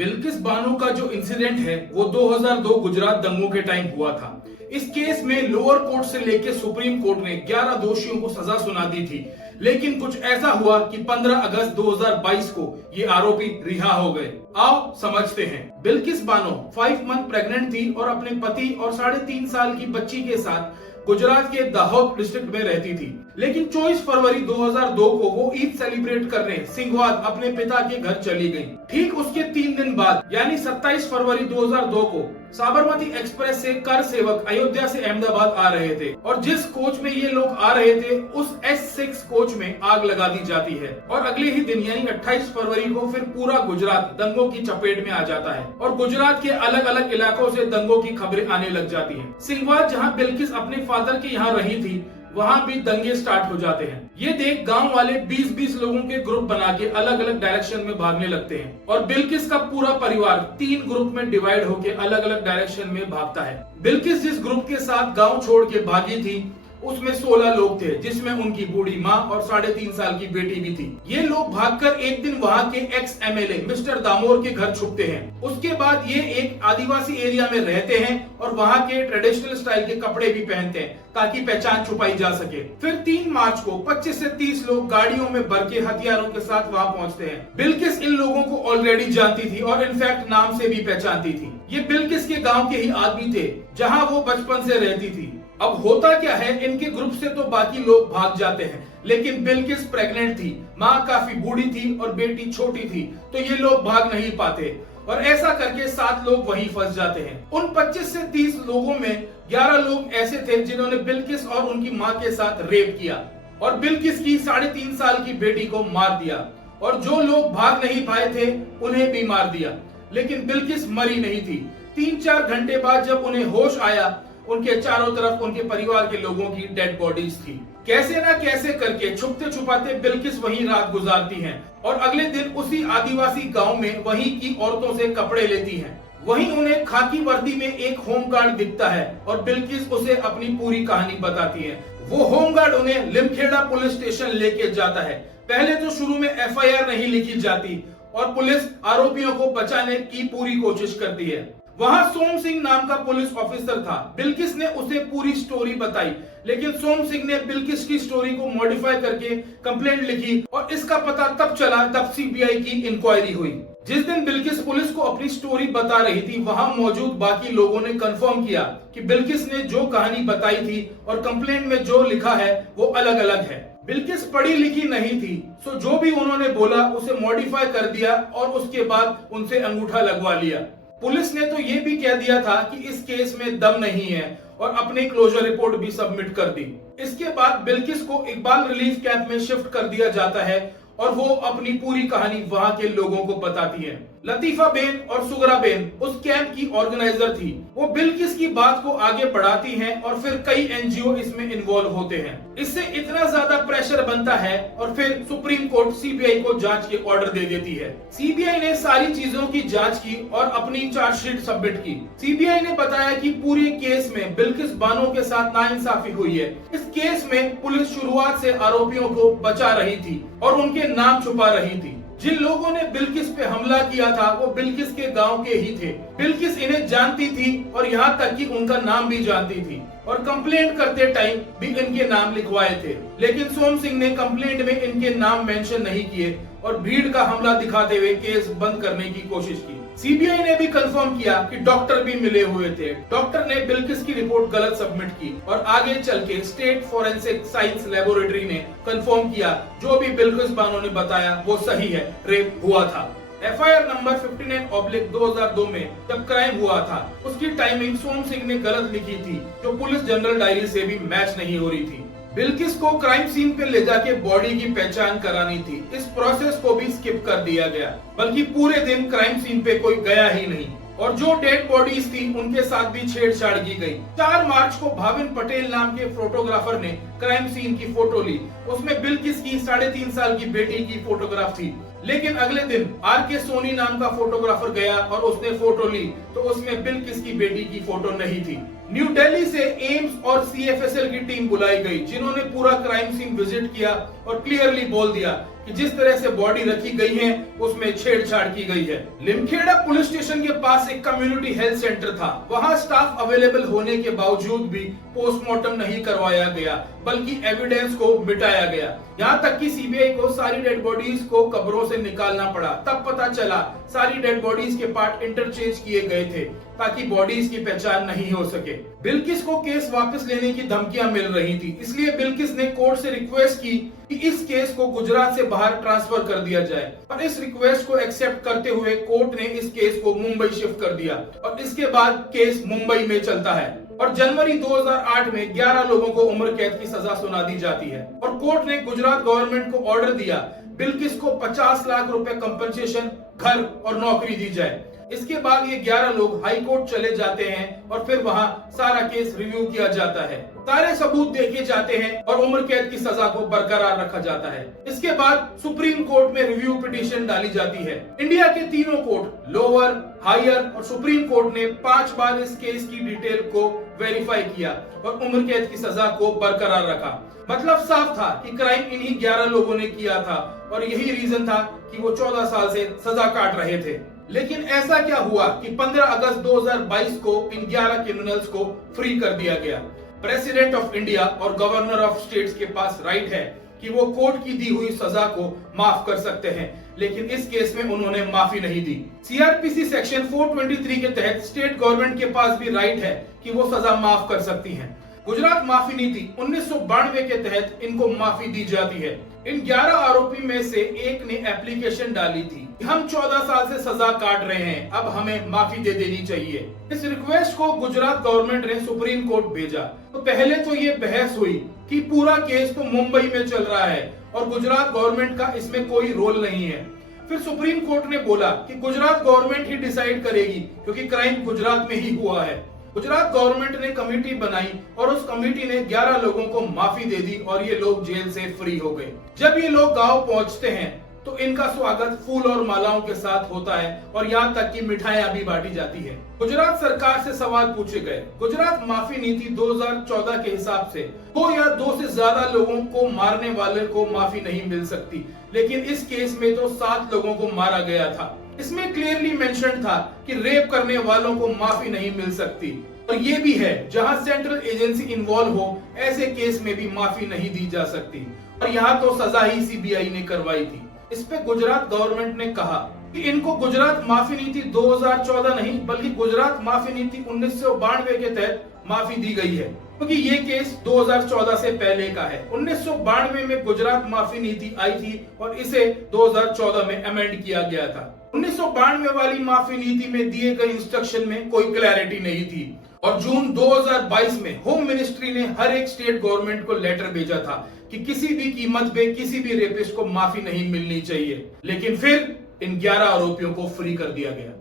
बिल्किस बानो का जो इंसिडेंट है वो 2002 गुजरात दंगों के टाइम हुआ था। इस केस में लोअर कोर्ट से लेकर सुप्रीम कोर्ट ने 11 दोषियों को सजा सुना दी थी, लेकिन कुछ ऐसा हुआ कि 15 अगस्त 2022 को ये आरोपी रिहा हो गए। आओ समझते हैं। बिल्किस बानो 5 मंथ प्रेग्नेंट थी और अपने पति और 3.5 साल की बच्ची के साथ गुजरात के दाहोद डिस्ट्रिक्ट में रहती थी। लेकिन 24 फरवरी 2002 को वो ईद सेलिब्रेट करने सिंघवाद अपने पिता के घर चली गई। ठीक उसके 3 दिन बाद यानी 27 फरवरी 2002 को साबरमती एक्सप्रेस से कर सेवक अयोध्या से अहमदाबाद आ रहे थे और जिस कोच में ये लोग आ रहे थे उस S6 कोच में आग लगा दी जाती है और अगले ही दिन यानी 28 फरवरी को फिर पूरा गुजरात दंगों की चपेट में आ जाता है और गुजरात के अलग अलग इलाकों से दंगों की खबरें आने लग जाती हैं। सिंघवाद जहां बिल्किस अपने फादर के यहाँ रही थी वहां भी दंगे स्टार्ट हो जाते हैं। ये देख गांव वाले 20-20 लोगों के ग्रुप बना के अलग अलग डायरेक्शन में भागने लगते हैं और बिल्किस का पूरा परिवार 3 ग्रुप में डिवाइड होकर अलग अलग डायरेक्शन में भागता है। बिल्किस जिस ग्रुप के साथ गांव छोड़ के भागी थी उसमें 16 लोग थे, जिसमें उनकी बूढ़ी माँ और 3.5 साल की बेटी भी थी। ये लोग भागकर एक दिन वहाँ के एक्स MLA मिस्टर दामोर के घर छुपते हैं। उसके बाद ये एक आदिवासी एरिया में रहते हैं और वहाँ के ट्रेडिशनल स्टाइल के कपड़े भी पहनते हैं ताकि पहचान छुपाई जा सके। फिर 3 मार्च को 25 से 30 लोग गाड़ियों में भर के हथियारों के साथ वहाँ पहुँचते हैं। बिल्किस इन लोगों को ऑलरेडी जानती थी और इनफैक्ट नाम से भी पहचानती थी। ये बिल्किस के गाँव के ही आदमी थे जहाँ वो बचपन से रहती थी। अब होता क्या है, इनके ग्रुप से तो बाकी लोग भाग जाते हैं, लेकिन बिल्किस प्रेग्नेंट थी, माँ काफी बूढ़ी थी और बेटी छोटी थी, तो ये लोग भाग नहीं पाते और ऐसा करके 7 लोग वहीं फंस जाते हैं। उन 25 से 30 लोगों में 11 लोग ऐसे थे जिन्होंने बिल्किस और उनकी माँ के साथ रेप किया और बिल्किस की 3.5 साल की बेटी को मार दिया और जो लोग भाग नहीं पाए थे उन्हें भी मार दिया। लेकिन बिल्किस मरी नहीं थी। 3-4 घंटे बाद जब उन्हें होश आया, उनके चारों तरफ उनके परिवार के लोगों की डेड बॉडीज थी। कैसे ना कैसे करके छुपते छुपाते बिल्किस वहीं रात गुजारती हैं और अगले दिन उसी आदिवासी गांव में वहीं की औरतों से कपड़े लेती हैं। वहीं उन्हें खाकी वर्दी में एक होमगार्ड दिखता है और बिल्किस उसे अपनी पूरी कहानी बताती है। वो होमगार्ड उन्हें लिमखेड़ा पुलिस स्टेशन लेके जाता है। पहले तो शुरू में FIR नहीं लिखी जाती और पुलिस आरोपियों को बचाने की पूरी कोशिश करती है। वहां सोम सिंह नाम का पुलिस ऑफिसर था। बिल्किस ने उसे पूरी स्टोरी बताई, लेकिन सोम सिंह ने बिल्किस की स्टोरी को मॉडिफाई करके कंप्लेंट लिखी और इसका पता तब चला जब CBI की इंक्वायरी हुई। जिस दिन बिल्किस पुलिस को अपनी स्टोरी बता रही थी, वहां मौजूद बाकी लोगों ने कंफर्म किया कि बिल्किस ने जो कहानी बताई थी और कंप्लेंट में जो लिखा है वो अलग अलग है। बिल्किस पढ़ी लिखी नहीं थी, सो जो भी उन्होंने बोला उसे मॉडिफाई कर दिया और उसके बाद उनसे अंगूठा लगवा लिया। पुलिस ने तो ये भी कह दिया था कि इस केस में दम नहीं है और अपनी क्लोजर रिपोर्ट भी सबमिट कर दी। इसके बाद बिल्किस को इकबाल रिलीफ कैंप में शिफ्ट कर दिया जाता है और वो अपनी पूरी कहानी वहां के लोगों को बताती है। लतीफा बेन और सुगरा बेन उस कैंप की ऑर्गेनाइजर थी। वो बिल्किस की बात को आगे बढ़ाती हैं और फिर कई NGO इसमें इन्वॉल्व होते हैं। इससे इतना ज्यादा प्रेशर बनता है और फिर सुप्रीम कोर्ट CBI को जांच के ऑर्डर दे देती है। CBI ने सारी चीजों की जांच की और अपनी चार्जशीट सबमिट की। CBI ने बताया कि पूरे केस में बिल्किस बानो के साथ नाइंसाफी हुई है। इस केस में पुलिस शुरुआत से आरोपियों को बचा रही थी और उनके नाम छुपा रही थी। जिन लोगों ने बिल्किस पे हमला किया था वो बिल्किस के गांव के ही थे। बिल्किस इन्हें जानती थी और यहाँ तक कि उनका नाम भी जानती थी और कंप्लेंट करते टाइम भी इनके नाम लिखवाए थे। लेकिन सोम सिंह ने कंप्लेंट में इनके नाम मेंशन नहीं किए और भीड़ का हमला दिखाते हुए केस बंद करने की कोशिश की। CBI ने भी कंफर्म किया कि डॉक्टर भी मिले हुए थे। डॉक्टर ने बिल्किस की रिपोर्ट गलत सबमिट की और आगे चल के स्टेट फॉरेंसिक साइंस लेबोरेटरी ने कंफर्म किया जो भी बिल्किस बानो ने बताया वो सही है, रेप हुआ था। FIR नंबर 59/2002 में जब क्राइम हुआ था उसकी टाइमिंग सोम सिंह ने गलत लिखी थी जो पुलिस जनरल डायरी से भी मैच नहीं हो रही थी। बिल्किस को क्राइम सीन पे ले जाके बॉडी की पहचान करानी थी। इस प्रोसेस को भी स्किप कर दिया गया, बल्कि पूरे दिन क्राइम सीन पे कोई गया ही नहीं और जो डेड बॉडीज थी उनके साथ भी छेड़छाड़ की गई। 4 मार्च को भाविन पटेल नाम के फोटोग्राफर ने क्राइम सीन की फोटो ली। उसमें बिल्किस की 3.5 साल की बेटी की फोटोग्राफ थी। लेकिन अगले दिन RK सोनी नाम का फोटोग्राफर गया और उसने फोटो ली तो उसमें बिल्किस की बेटी की फोटो नहीं थी। न्यू दिल्ली से एम्स और CFSL की टीम बुलाई गई जिन्होंने पूरा क्राइम सीन विजिट किया और क्लियरली बोल दिया कि जिस तरह से बॉडी रखी गई है उसमें छेड़छाड़ की गई है। लिमखेड़ा पुलिस स्टेशन के पास एक कम्युनिटी हेल्थ सेंटर था। वहां स्टाफ अवेलेबल होने के बावजूद भी पोस्टमार्टम नहीं करवाया गया, बल्कि एविडेंस को मिटाया गया। यहाँ तक कि सीबीआई को सारी डेड बॉडीज को कब्रों से निकालना पड़ा। तब पता चला सारी डेड बॉडीज के पार्ट इंटरचेंज किए गए थे ताकि बॉडीज की पहचान नहीं हो सके। बिल्किस को केस वापस लेने की धमकियां मिल रही थी, इसलिए बिल्किस ने कोर्ट से रिक्वेस्ट की कि इस केस को गुजरात से बाहर ट्रांसफर कर दिया जाए, और इस रिक्वेस्ट को एक्सेप्ट करते हुए कोर्ट ने इस केस को मुंबई शिफ्ट कर दिया और इसके बाद केस मुंबई में चलता है। और जनवरी 2008 में 11 लोगों को उम्र कैद की सजा सुना दी जाती है और कोर्ट ने गुजरात गवर्नमेंट को ऑर्डर दिया बिल्किस को 50 लाख रुपए कंपनसेशन, घर और नौकरी दी जाए। इसके बाद ये 11 लोग हाई कोर्ट चले जाते हैं और फिर वहां सारा केस रिव्यू किया जाता है, सारे सबूत देखे जाते हैं और उम्र कैद की सजा को बरकरार रखा जाता है। इसके बाद सुप्रीम कोर्ट में रिव्यू पिटीशन डाली जाती है। इंडिया के तीनों कोर्ट, लोअर, हायर और सुप्रीम कोर्ट ने 5 बार इस केस की डिटेल को वेरीफाई किया और उम्र कैद की सजा को बरकरार रखा। मतलब साफ था कि क्राइम इन्हीं 11 लोगों ने किया था और यही रीजन था कि वो 14 साल से सजा काट रहे थे। लेकिन ऐसा क्या हुआ कि 15 अगस्त 2022 को इन 11 क्रिमिनल्स को फ्री कर दिया गया। प्रेसिडेंट ऑफ इंडिया और गवर्नर ऑफ स्टेट्स के पास राइट है कि वो कोर्ट की दी हुई सजा को माफ कर सकते हैं, लेकिन इस केस में उन्होंने माफी नहीं दी। सीआरपीसी सेक्शन 423 के तहत स्टेट गवर्नमेंट के पास भी राइट है कि वो सजा माफ कर सकती हैं। गुजरात माफी नीति 1992 के तहत इनको माफी दी जाती है। इन 11 आरोपी में से एक ने एप्लीकेशन डाली थी, हम 14 साल से सजा काट रहे हैं, अब हमें माफी दे देनी चाहिए। इस रिक्वेस्ट को गुजरात गवर्नमेंट ने सुप्रीम कोर्ट भेजा। तो पहले तो ये बहस हुई कि पूरा केस तो मुंबई में चल रहा है और गुजरात गवर्नमेंट का इसमें कोई रोल नहीं है। फिर सुप्रीम कोर्ट ने बोला कि गुजरात गवर्नमेंट ही डिसाइड करेगी क्योंकि क्राइम गुजरात में ही हुआ है। गुजरात गवर्नमेंट ने कमेटी बनाई और उस कमेटी ने 11 लोगों को माफी दे दी और ये लोग जेल से फ्री हो गए। जब ये लोग गांव पहुंचते हैं तो इनका स्वागत फूल और मालाओं के साथ होता है और यहाँ तक कि मिठाइयां भी बांटी जाती है। गुजरात सरकार से सवाल पूछे गए। गुजरात माफी नीति 2014 के हिसाब से 2 या 2 से ज्यादा लोगों को मारने वाले को माफी नहीं मिल सकती, लेकिन इस केस में तो 7 लोगों को मारा गया था। इसमें क्लियरली मेंशन था कि रेप करने वालों को माफी नहीं मिल सकती, और ये भी है जहां सेंट्रल एजेंसी इन्वॉल्व हो ऐसे केस में भी माफी नहीं दी जा सकती, और यहाँ तो सजा ही सीबीआई ने करवाई थी। इस पे गुजरात गवर्नमेंट ने कहा कि इनको गुजरात माफी नीति 2014 नहीं बल्कि गुजरात माफी नीति 1992 के तहत माफी दी गई है, क्योंकि ये केस 2014 से पहले का है। 1992 में गुजरात माफी नीति आई थी और इसे 2014 में अमेंड किया गया था। 1992 वाली माफी नीति में दिए गए इंस्ट्रक्शन में कोई क्लैरिटी नहीं थी और जून 2022 में होम मिनिस्ट्री ने हर एक स्टेट गवर्नमेंट को लेटर भेजा था कि किसी भी कीमत पे किसी भी रेपिस्ट को माफी नहीं मिलनी चाहिए। लेकिन फिर इन 11 आरोपियों को फ्री कर दिया गया।